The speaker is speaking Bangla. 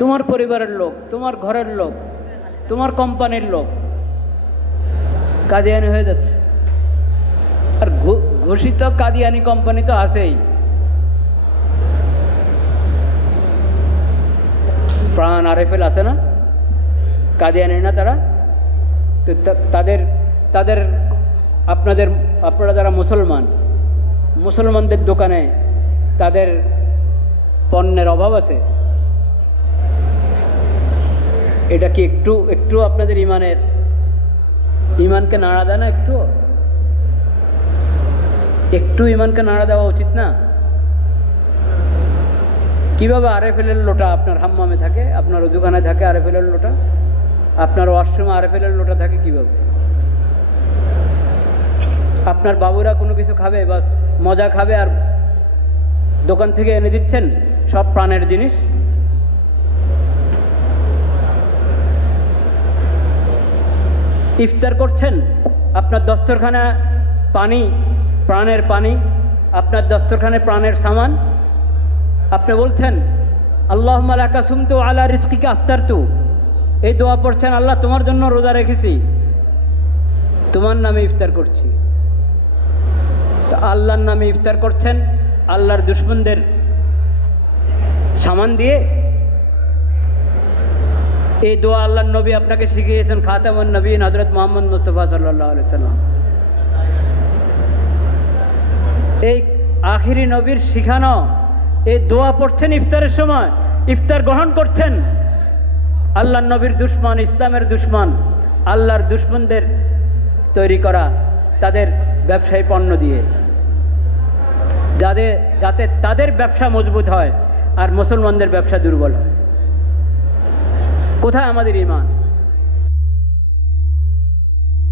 তোমার পরিবারের লোক, তোমার ঘরের লোক, তোমার কোম্পানির লোক কাদিয়ানি হয়ে যাচ্ছে। আর ঘোষিত কাদিয়ানি কোম্পানি তো আছেই। প্রাণ আরএফএল আছে না, কাদিয়ানি না তারা? তো তাদের তাদের আপনারা যারা মুসলমানদের দোকানে তাদের পণ্যের অভাব আছে। এটা কি একটু আপনাদের ইমানকে নাড়া দেয় না? একটু ইমানকে নাড়া দেওয়া উচিত না? কিভাবে আরএফএলের লোটা আপনার হাম্মামে থাকে, আপনার ওজুখানায় থাকে আরএফএলের লোটা, আপনার ওয়াশরুমে আরএফএলের লোটা থাকে কিভাবে? আপনার বাবুরা কোনো কিছু খাবে, বাস মজা খাবে, আর দোকান থেকে এনে দিচ্ছেন সব প্রাণের জিনিস। ইফতার করছেন, আপনার দস্তরখানা পানি, প্রাণের পানি, আপনার দস্তরখানে প্রাণের সামান। আপনি বলছেন আল্লাহুম্মা লাকা সুমতু আলা রিজকিকা আফতারতু, এই দোয়া পড়ছেন, আল্লাহ তোমার জন্য রোজা রেখেছি, তোমার নামে ইফতার করছি। তো আল্লাহর নামে ইফতার করছেন আল্লাহর দুশমনদের সামান দিয়ে। এই দোয়া আল্লাহর নবী আপনাকে শিখিয়েছেন, খাতামুন নবীন হযরত মুহাম্মদ মুস্তাফা সাল্লাল্লাহু আলাইহি সাল্লাম। এই আখিরি নবীর শিখানো এই দোয়া পড়ছেন ইফতারের সময়, ইফতার গ্রহণ করছেন আল্লাহর নবীর দুশমন, ইসলামের দুশমন, আল্লাহর দুশমনদের তৈরি করা তাদের ব্যবসায়ী পণ্য দিয়ে, যাতে তাদের ব্যবসা মজবুত হয় আর মুসলমানদের ব্যবসা দুর্বল হয়। কোথায় আমাদের ঈমান?